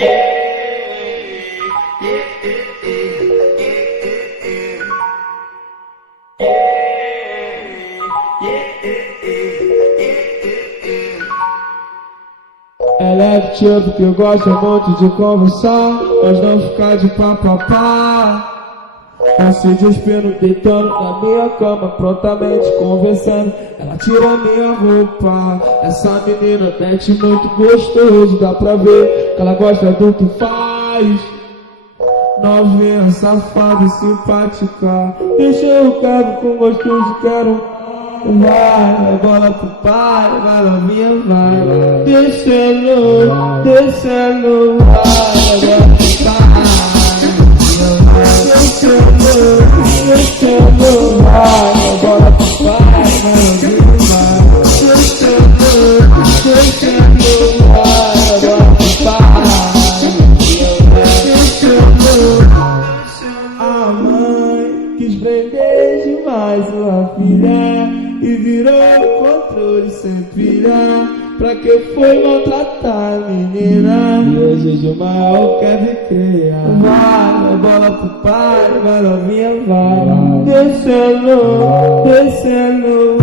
Ela é do tipo que gosta muito de conversar, mas não ficar de papapá. Tá se despindo, deitando na minha cama, prontamente conversando. Ela tira minha roupa. Essa menina mete muito gostoso, dá pra ver que ela gosta do que faz. Novinha, safada e simpática, deixa eu quero com gostoso, quero. Vai bola pro pai, vai novinha, vai. Descendo, descendo, vai bola pro pai. Descendo, vai bola pro pai, vai novinha, vai. Descendo, descendo, vai bola pro pai. A mãe quis prender demais sua filha e virou controle sem pilha. Pra que foi maltratar a menina? Desejo maior quer ver criar. Vai bola pro pai, vai novinha, vai. Descendo, descendo.